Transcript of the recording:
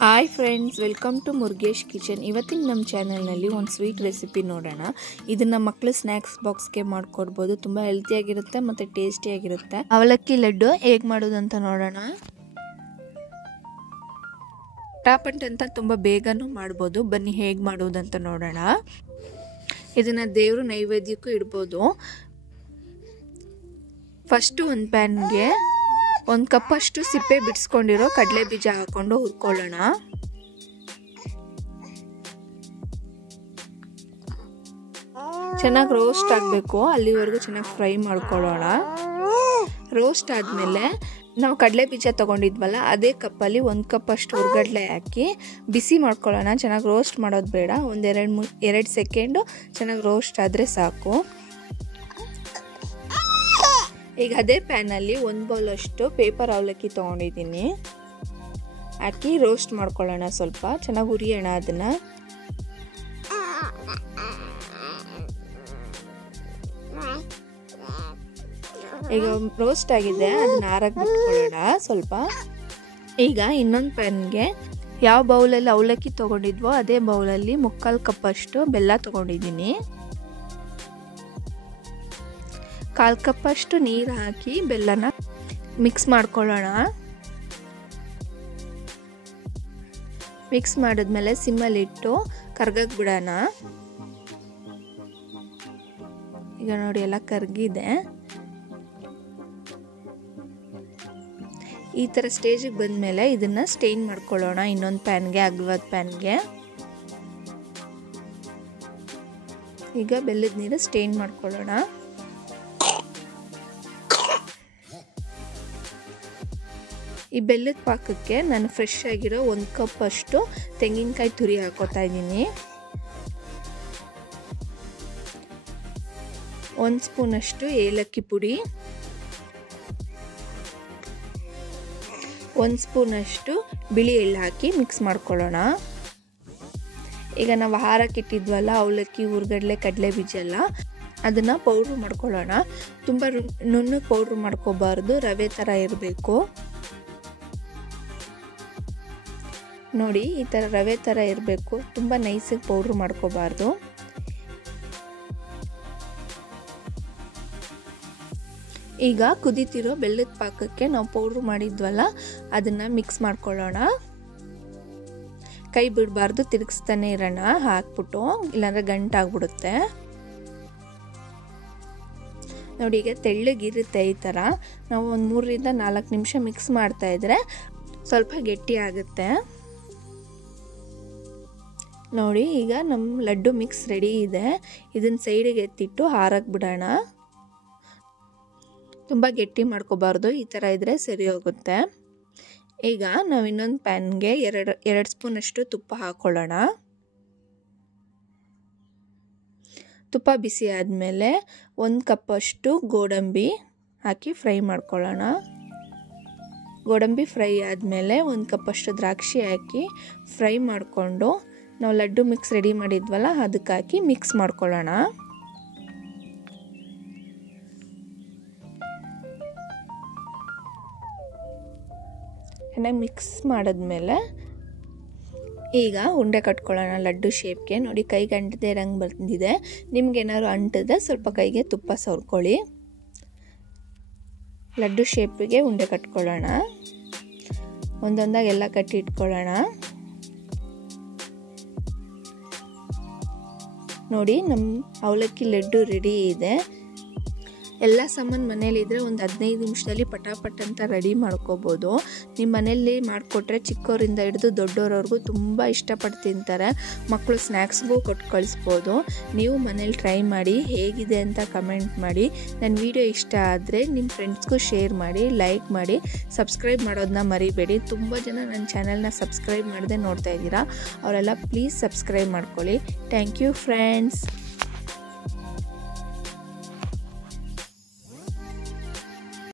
Hi friends, welcome to Murugesh kitchen. ಇವತ್ತಿನ ನಮ್ಮ ಚಾನಲ್ನಲ್ಲಿ ಒಂದು ಸ್ವೀಟ್ ರೆಸಿಪಿ ನೋಡೋಣ. ಇದನ್ನು ಮಕ್ಕಳು ಸ್ನ್ಯಾಕ್ಸ್ ಬಾಕ್ಸ್ಗೆ ಮಾಡಿಕೊಡ್ಬೋದು. ತುಂಬ ಹೆಲ್ತಿಯಾಗಿರುತ್ತೆ ಮತ್ತು ಟೇಸ್ಟಿಯಾಗಿರುತ್ತೆ. ಅವಲಕ್ಕಿ ಲಡ್ಡು ಹೇಗೆ ಮಾಡೋದು ಅಂತ ನೋಡೋಣ. ಟಾಪಂಟ್ ಅಂತ ತುಂಬ ಬೇಗನೂ ಮಾಡ್ಬೋದು. ಬನ್ನಿ ಹೇಗೆ ಮಾಡೋದು ಅಂತ ನೋಡೋಣ. ಇದನ್ನು ದೇವರು ನೈವೇದ್ಯಕ್ಕೂ ಇಡ್ಬೋದು. ಫಸ್ಟು ಒಂದು ಪ್ಯಾನ್ಗೆ 1 ಕಪ್ಪಷ್ಟು ಸಿಪ್ಪೆ ಬಿಡಿಸ್ಕೊಂಡಿರೋ ಕಡಲೆ ಬೀಜ ಹಾಕೊಂಡು ಹುರ್ಕೊಳ್ಳೋಣ. ಚೆನ್ನಾಗಿ ರೋಸ್ಟ್ ಆಗಬೇಕು, ಅಲ್ಲಿವರೆಗೂ ಚೆನ್ನಾಗಿ ಫ್ರೈ ಮಾಡ್ಕೊಳ್ಳೋಣ. ರೋಸ್ಟ್ ಆದಮೇಲೆ ನಾವು ಕಡಲೆ ಬೀಜ ತೊಗೊಂಡಿದ್ವಲ್ಲ, ಅದೇ ಕಪ್ಪಲ್ಲಿ 1 ಕಪ್ಪಷ್ಟು ಹುರ್ಗಡ್ಲೆ ಹಾಕಿ ಬಿಸಿ ಮಾಡ್ಕೊಳ್ಳೋಣ. ಚೆನ್ನಾಗಿ ರೋಸ್ಟ್ ಮಾಡೋದು ಬೇಡ, ಒಂದು 2 ಸೆಕೆಂಡು ಚೆನ್ನಾಗಿ ರೋಸ್ಟ್ ಆದರೆ ಸಾಕು. ಈಗ ಅದೇ ಪ್ಯಾನಲ್ಲಿ 1 ಬೌಲಷ್ಟು ಪೇಪರ್ ಅವಲಕ್ಕಿ ತೊಗೊಂಡಿದ್ದೀನಿ. ಹಾಕಿ ರೋಸ್ಟ್ ಮಾಡ್ಕೊಳ್ಳೋಣ. ಸ್ವಲ್ಪ ಚೆನ್ನಾಗಿ ಹುರಿಯೋಣ ಅದನ್ನು. ಈಗ ರೋಸ್ಟ್ ಆಗಿದೆ, ಅದನ್ನ ಆರಕ್ಕೆ ಬಿಟ್ಕೊಳ್ಳೋಣ ಸ್ವಲ್ಪ. ಈಗ ಇನ್ನೊಂದು ಪ್ಯಾನ್ಗೆ ಯಾವ ಬೌಲಲ್ಲಿ ಅವಲಕ್ಕಿ ತೊಗೊಂಡಿದ್ವೋ ಅದೇ ಬೌಲಲ್ಲಿ 3/4 ಕಪ್ಪಷ್ಟು ಬೆಲ್ಲ ತೊಗೊಂಡಿದ್ದೀನಿ. 1/4 ಕಪ್ಪಷ್ಟು ನೀರು ಹಾಕಿ ಬೆಲ್ಲನ ಮಿಕ್ಸ್ ಮಾಡ್ಕೊಳ್ಳೋಣ. ಮಿಕ್ಸ್ ಮಾಡಿದ್ಮೇಲೆ ಸಿಮ್ಮಲ್ಲಿಟ್ಟು ಕರ್ಗಕ್ಕೆ ಬಿಡೋಣ. ಈಗ ನೋಡಿ ಎಲ್ಲ ಕರ್ಗಿದೆ. ಈ ಥರ ಸ್ಟೇಜಿಗೆ ಬಂದಮೇಲೆ ಇದನ್ನು ಸ್ಟೇನ್ ಮಾಡ್ಕೊಳ್ಳೋಣ ಇನ್ನೊಂದು ಪ್ಯಾನ್ಗೆ, ಅಗಲವಾದ ಪ್ಯಾನ್ಗೆ. ಈಗ ಬೆಲ್ಲದ ನೀರು ಸ್ಟೇನ್ ಮಾಡ್ಕೊಳ್ಳೋಣ. ಈ ಬೆಲ್ಲದ ಪಾಕಕ್ಕೆ ನಾನು ಫ್ರೆಶ್ ಆಗಿರೋ 1 ಕಪ್ಪಷ್ಟು ತೆಂಗಿನಕಾಯಿ ತುರಿ ಹಾಕೋತಾ ಇದ್ದೀನಿ. 1 ಸ್ಪೂನಷ್ಟು ಏಲಕ್ಕಿ ಪುಡಿ, 1 ಸ್ಪೂನಷ್ಟು ಬಿಳಿ ಎಳ್ಳು ಹಾಕಿ ಮಿಕ್ಸ್ ಮಾಡ್ಕೊಳ್ಳೋಣ. ಈಗ ನಾವು ಹಾರಕ್ಕೆ ಇಟ್ಟಿದ್ವಲ್ಲ ಅವಲಕ್ಕಿ, ಹುರ್ಗಡ್ಲೆ, ಕಡಲೆ ಬೀಜ ಎಲ್ಲ, ಅದನ್ನು ಪೌಡ್ರ್ ಮಾಡ್ಕೊಳ್ಳೋಣ. ತುಂಬ ನುಣ್ಣಗೆ ಪೌಡ್ರ್ ಮಾಡ್ಕೋಬಾರ್ದು, ರವೆ ಥರ ಇರಬೇಕು. ನೋಡಿ ಈ ಥರ ರವೆ ಥರ ಇರಬೇಕು, ತುಂಬ ನೈಸಾಗಿ ಪೌಡ್ರ್ ಮಾಡ್ಕೋಬಾರ್ದು. ಈಗ ಕುದೀತಿರೋ ಬೆಲ್ಲದ ಪಾಕಕ್ಕೆ ನಾವು ಪೌಡ್ರ್ ಮಾಡಿದ್ವಲ್ಲ ಅದನ್ನು ಮಿಕ್ಸ್ ಮಾಡ್ಕೊಳ್ಳೋಣ. ಕೈ ಬಿಡಬಾರ್ದು, ತಿರುಗಿಸ್ತಾನೆ ಇರೋಣ ಹಾಕ್ಬಿಟ್ಟು, ಇಲ್ಲಾಂದರೆ ಗಂಟಾಗ್ಬಿಡುತ್ತೆ. ನೋಡಿ ಈಗ ತೆಳ್ಳಗಿರುತ್ತೆ. ಈ ಥರ ನಾವು ಒಂದು 3 ರಿಂದ 4 ನಿಮಿಷ ಮಿಕ್ಸ್ ಮಾಡ್ತಾ ಇದ್ರೆ ಸ್ವಲ್ಪ ಗಟ್ಟಿ ಆಗುತ್ತೆ. ನೋಡಿ ಈಗ ನಮ್ಮ ಲಡ್ಡು ಮಿಕ್ಸ್ ರೆಡಿ ಇದೆ. ಇದನ್ನು ಸೈಡಿಗೆ ಎತ್ತಿಟ್ಟು ಹಾರಕ್ಕೆ ಬಿಡೋಣ. ತುಂಬ ಗಟ್ಟಿ ಮಾಡ್ಕೋಬಾರ್ದು, ಈ ಥರ ಇದ್ದರೆ ಸರಿ ಹೋಗುತ್ತೆ. ಈಗ ನಾವು ಇನ್ನೊಂದು ಪ್ಯಾನ್ಗೆ 2 ಸ್ಪೂನಷ್ಟು ತುಪ್ಪ ಹಾಕ್ಕೊಳ್ಳೋಣ. ತುಪ್ಪ ಬಿಸಿ ಆದಮೇಲೆ 1 ಕಪ್ಪಷ್ಟು ಗೋಡಂಬಿ ಹಾಕಿ ಫ್ರೈ ಮಾಡ್ಕೊಳ್ಳೋಣ. ಗೋಡಂಬಿ ಫ್ರೈ ಆದಮೇಲೆ 1 ಕಪ್ಪಷ್ಟು ದ್ರಾಕ್ಷಿ ಹಾಕಿ ಫ್ರೈ ಮಾಡಿಕೊಂಡು ನಾವು ಲಡ್ಡು ಮಿಕ್ಸ್ ರೆಡಿ ಮಾಡಿದ್ವಲ್ಲ ಅದಕ್ಕೆ ಹಾಕಿ ಮಿಕ್ಸ್ ಮಾಡ್ಕೊಳ್ಳೋಣ. ಚೆನ್ನಾಗಿ ಮಿಕ್ಸ್ ಮಾಡಿದ್ಮೇಲೆ ಈಗ ಉಂಡೆ ಕಟ್ಕೊಳ್ಳೋಣ ಲಡ್ಡು ಶೇಪ್ಗೆ. ನೋಡಿ ಕೈಗೆ ಅಂಟದೇ ಇರಂಗೆ ಬಂದಿದೆ. ನಿಮ್ಗೇನಾದ್ರು ಅಂಟಿದ್ರೆ ಸ್ವಲ್ಪ ಕೈಗೆ ತುಪ್ಪ ಸವರ್ಕೊಳ್ಳಿ. ಲಡ್ಡು ಶೇಪಿಗೆ ಉಂಡೆ ಕಟ್ಕೊಳ್ಳೋಣ. ಒಂದೊಂದಾಗಿ ಎಲ್ಲ ಕಟ್ಟಿ ಇಟ್ಕೊಳ್ಳೋಣ. ನೋಡಿ ನಮ್ಮ ಅವಲಕ್ಕಿ ಲಡ್ಡು ರೆಡಿ ಇದೆ. ಎಲ್ಲ ಸಾಮಾನು ಮನೇಲಿದ್ದರೆ ಒಂದು 15 ನಿಮಿಷದಲ್ಲಿ ಪಟಾಪಟ್ ಅಂತ ರೆಡಿ ಮಾಡ್ಕೋಬೋದು. ನಿಮ್ಮ ಮನೆಯಲ್ಲಿ ಮಾಡಿಕೊಟ್ರೆ ಚಿಕ್ಕವರಿಂದ ಹಿಡಿದು ದೊಡ್ಡವರವ್ರಿಗೂ ತುಂಬ ಇಷ್ಟಪಟ್ಟು ತಿಂತಾರೆ. ಮಕ್ಕಳು ಸ್ನ್ಯಾಕ್ಸ್ಗೂ ಕೊಟ್ಟು ಕಳಿಸ್ಬೋದು. ನೀವು ಮನೇಲಿ ಟ್ರೈ ಮಾಡಿ, ಹೇಗಿದೆ ಅಂತ ಕಮೆಂಟ್ ಮಾಡಿ. ನನ್ನ ವಿಡಿಯೋ ಇಷ್ಟ ಆದರೆ ನಿಮ್ಮ ಫ್ರೆಂಡ್ಸ್ಗೂ ಶೇರ್ ಮಾಡಿ, ಲೈಕ್ ಮಾಡಿ, ಸಬ್ಸ್ಕ್ರೈಬ್ ಮಾಡೋದನ್ನ ಮರಿಬೇಡಿ. ತುಂಬ ಜನ ನನ್ನ ಚಾನಲ್ನ ಸಬ್ಸ್ಕ್ರೈಬ್ ಮಾಡದೆ ನೋಡ್ತಾ ಇದ್ದೀರಾ, ಅವರೆಲ್ಲ ಪ್ಲೀಸ್ ಸಬ್ಸ್ಕ್ರೈಬ್ ಮಾಡ್ಕೊಳ್ಳಿ. Thank you friends.